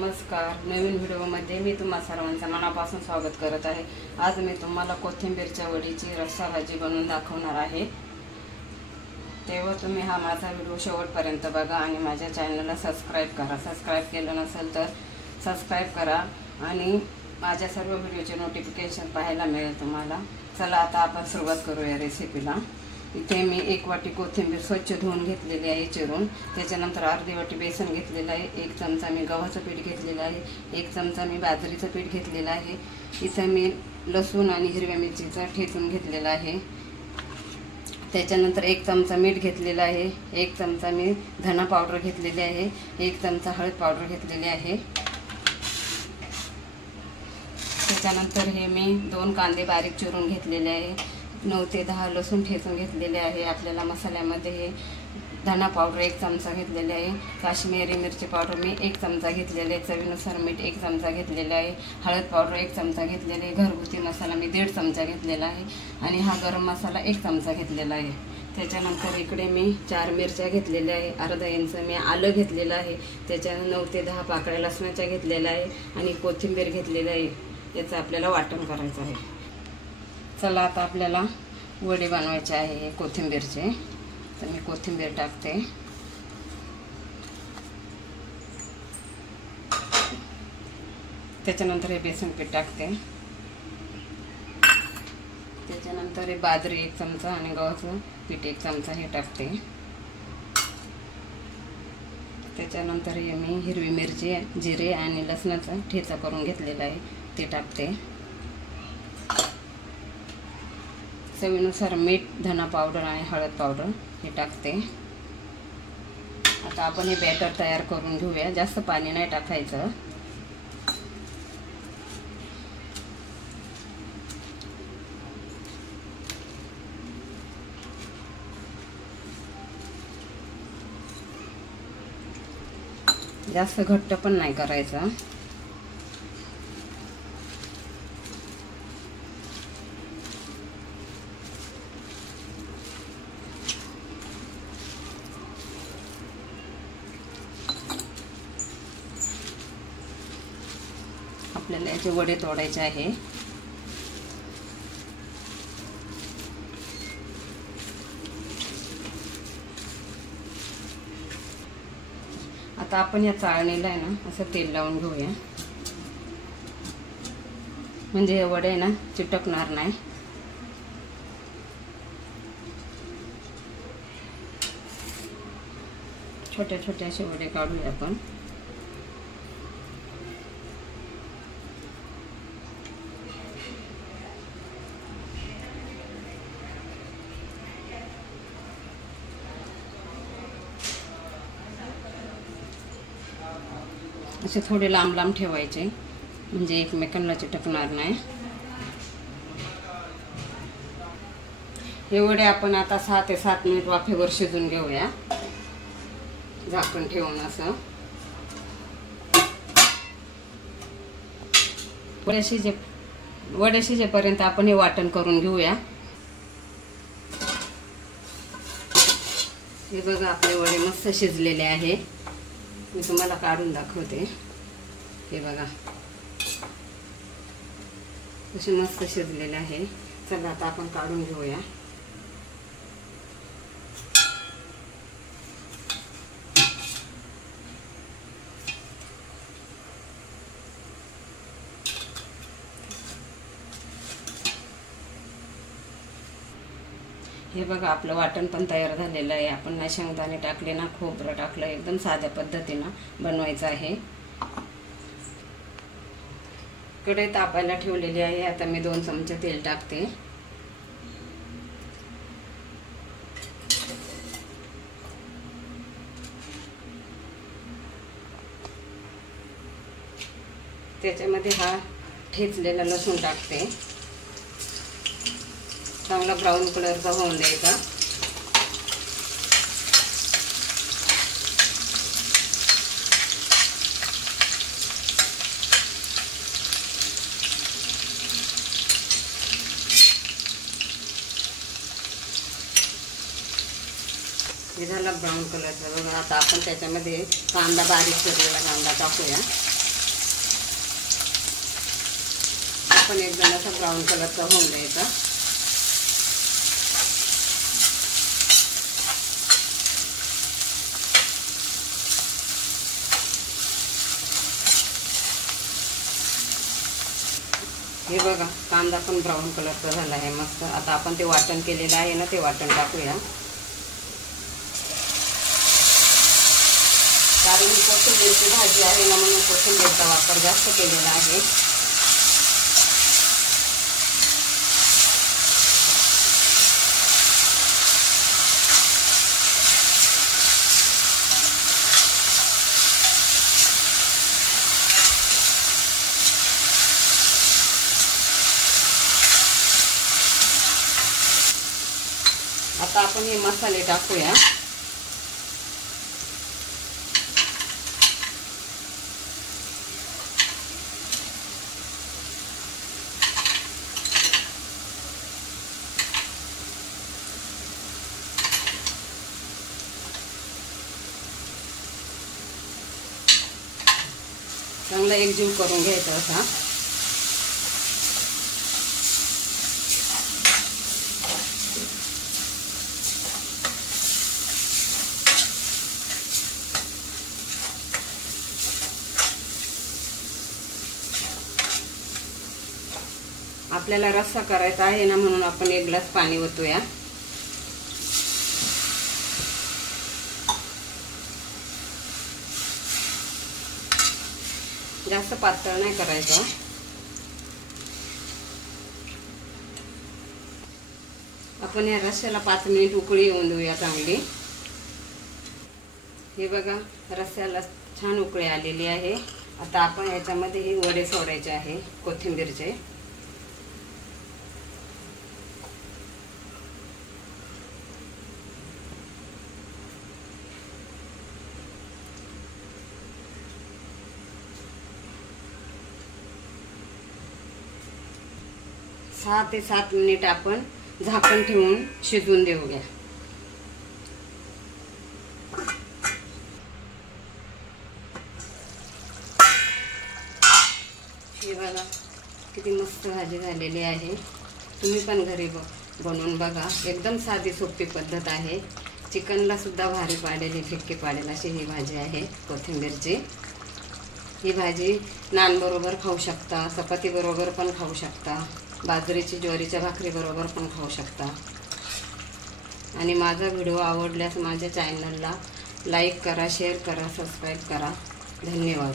नमस्कार. नवीन व्हिडिओमध्ये मी तुम्हा सर्वांचं मनापासून स्वागत करत आहे. आज मी तुम्हाला कोथिंबीरच्या वडीची रस्सा भाजी बनवून दाखवणार आहे. तेव्हा तुम्ही हा माझा व्हिडिओ शेवटपर्यंत बघा आणि माझ्या चॅनलला सबस्क्राईब करा. सबस्क्राईब केलं नसेल तर सबस्क्राईब करा आणि माझ्या सर्व व्हिडिओचे नोटिफिकेशन पाहायला मिळेल तुम्हाला. चला आता आपण सुरुवात करूया रेसिपीला. इथे मी 1 वाटी कोथिंबीर स्वच्छ धुवून घेतलेली आहे चिरून. त्याच्यानंतर अर्धी वाटी बेसन घेतलेलं आहे. 1 चमचा मी गव्हाचं पीठ घेतलेलं आहे. 1 चमचा मी बाजरीचं पीठ घेतलेलं आहे. इथे मी लसूण आणि हिरव्या मिरचीचं ठेचून घेतलेलं आहे. त्याच्यानंतर 1 चमचा मीठ घेतलेलं आहे. 1 चमचा मी धना पावडर घेतलेली आहे. 1 चमचा हळद पावडर घेतलेली आहे. त्याच्यानंतर हे मी 2 कांदे बारीक चिरून घेतलेले आहे. 9 ते 10 लसूण ठेचून घेतलेले आहे. आपल्याला मसाल्यामध्ये हे धना पावडर 1 चमचा घेतलेले आहे. काश्मीरी मिरची पावडर मी 1 चमचा घेतलेले आहे. चवीनुसार मीठ 1 चमचा घेतलेले आहे. हळद पावडर 1 चमचा घेतलेले आहे. घरगुती मसाला मी 1.5 चमचा घेतलेला आहे आणि हा गरम मसाला 1 चमचा घेतलेला आहे. त्याच्यानंतर इकडे मी 4 मिरच्या घेतलेल्या आहे. अर्धा इंच मी आलं घेतलेलं आहे. त्याच्या 9 ते 10 पाकळ्या लसणाच्या घेतलेल्या आहे आणि कोथिंबीर घेतलेलं आहे. याचं आपल्याला वाटण करायचं आहे. चला आता आपल्याला वडे बनवायचे आहे कोथिंबीरचे. तर मी कोथिंबीर टाकते. त्याच्यानंतर हे बेसन पीठ टाकते. त्याच्यानंतर हे बाजरी 1 चमचा आणि गव्हाचं पीठ 1 चमचा हे टाकते. त्याच्यानंतर हे मी हिरवी मिरची, जिरे आणि लसणाचा ठेचा करून घेतलेला आहे ते टाकते. चवीनुसार मीठ, धना पावडर आणि हळद पावडर हे टाकते. आता आपण हे बॅटर तयार करून घेऊया. जास्त पाणी नाही टाकायचं. जास्त घट्ट पण नाही करायचं. आपल्याला याचे वडे तोडायचे आहे. आता आपण या चाळणीला आहे ना असं तेल लावून घेऊया. म्हणजे हे वडे ना चिटकणार नाही. छोटे छोटे असे वडे काढूया आपण. असे थोडे लांब लांब ठेवायचे म्हणजे एकमेकांना चिटकणार नाही. हे वडे आपण आता 6 ते 7 मिनिट वाफेवर शिजून घेऊया झाकण ठेवून. असं वडे शिजेपर्यंत आपण हे वाटण करून घेऊया. हे बघा आपले वडे मस्त शिजलेले आहे. मी तुम्हाला काढून दाखवते. हे बघा कसे मस्त शिजलेले आहे. चला आता आपण काढून घेऊया. हे बघा आपलं वाटण पण तयार झालेलं आहे. आपण ना शेंगदाणे टाकले ना खोबरं टाकलं. एकदम साध्या पद्धतीनं बनवायचं आहे. कढई तापायला ठेवलेली आहे. आता मी 2 चमचे तेल टाकते. त्याच्यामध्ये हा ठेचलेला लसूण टाकते. चांगला ब्राऊन कलरचा होऊन द्यायचा. हे झाला ब्राऊन कलरचा बघा. आता आपण त्याच्यामध्ये कांदा, बारीक चिरलेला कांदा टाकूया. पण एकदम असा ब्राऊन कलरचा होऊन द्यायचा. हे बघा कांदा पण ब्राऊन कलरचा झाला आहे मस्त. आता आपण ते वाटण केलेलं आहे ना, ते वाटण टाकूया. कारण ही कोथिंबीरची भाजी आहे ना, म्हणून कोथिंबीरचा वापर जास्त केलेला आहे. आता आपण हे मसाले टाकूया. चांगला एकजीव करून घ्यायचा असा. आपल्याला रस्सा करायचा आहे ना, म्हणून आपण 1 ग्लास पाणी ओतूया. जास्त पातळ नाही करायचं. आपण या रस्स्याला 5 मिनिट उकळी येऊन देऊया चांगली. हे बघा रस्स्याला छान उकळी आलेली आहे. आता आपण याच्यामध्ये हे वडे सोडायचे आहे कोथिंबीरचे. सहा ते 7 मिनिट आपण झाकण ठेवून शिजवून देऊया. हे बघा किती मस्त भाजी झालेली आहे. तुम्ही पण घरी बनवून बघा. एकदम साधी सोपी पद्धत आहे. चिकनला सुद्धा भारी पाडेल, फिक्की पाडेल अशी ही भाजी आहे कोथिंबीरची. ही भाजी नान बरोबर खाऊ शकता, चपाती बरोबर पण खाऊ शकता, बाजरीची ज्वारीच्या भाकरी बरोबर पण खाऊ शकता. आणि माझा व्हिडिओ आवडल्यास माझ्या चॅनलला लाईक करा, शेअर करा, सबस्क्राईब करा. धन्यवाद.